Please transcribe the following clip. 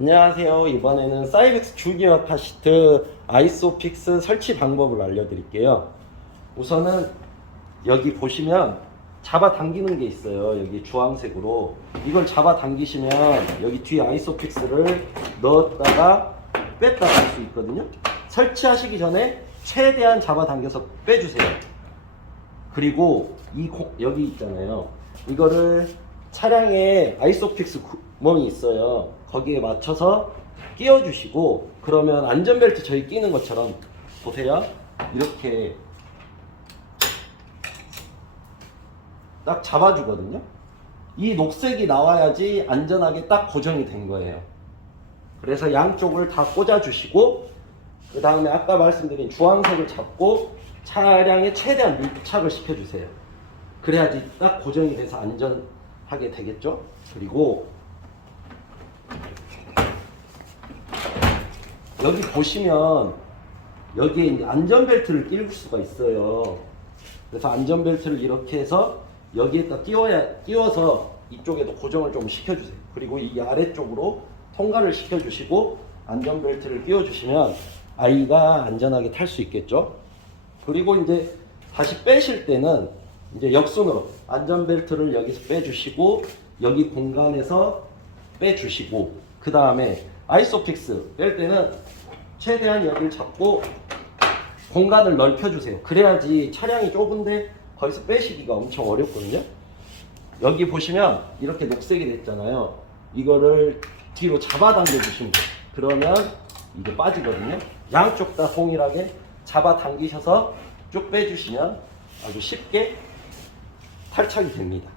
안녕하세요. 이번에는 사이벡스 주니어 카시트 아이소픽스 설치 방법을 알려드릴게요. 우선은 여기 보시면 잡아 당기는 게 있어요. 여기 주황색으로 이걸 잡아 당기시면 여기 뒤에 아이소픽스를 넣었다가 뺐다 할 수 있거든요. 설치하시기 전에 최대한 잡아 당겨서 빼주세요. 그리고 이 고- 여기 있잖아요. 이거를 차량에 아이소픽스 구멍이 있어요. 거기에 맞춰서 끼워주시고 그러면 안전벨트 저희 끼는 것처럼 보세요. 이렇게 딱 잡아주거든요. 이 녹색이 나와야지 안전하게 딱 고정이 된 거예요. 그래서 양쪽을 다 꽂아주시고 그 다음에 아까 말씀드린 주황색을 잡고 차량에 최대한 밀착을 시켜주세요. 그래야지 딱 고정이 돼서 안전하게 되겠죠. 그리고 여기 보시면 여기에 이제 안전벨트를 끼울 수가 있어요. 그래서 안전벨트를 이렇게 해서 여기에다 끼워야 끼워서 이쪽에도 고정을 좀 시켜주세요. 그리고 이 아래쪽으로 통과를 시켜주시고 안전벨트를 끼워주시면 아이가 안전하게 탈 수 있겠죠. 그리고 이제 다시 빼실 때는 이제 역순으로 안전벨트를 여기서 빼주시고 여기 공간에서 빼주시고 그 다음에 아이소픽스 뺄 때는 최대한 여기를 잡고 공간을 넓혀주세요. 그래야지 차량이 좁은데 거기서 빼시기가 엄청 어렵거든요. 여기 보시면 이렇게 녹색이 됐잖아요. 이거를 뒤로 잡아당겨 주시면 돼요. 그러면 이게 빠지거든요. 양쪽 다 동일하게 잡아당기셔서 쭉 빼주시면 아주 쉽게 탈착이 됩니다.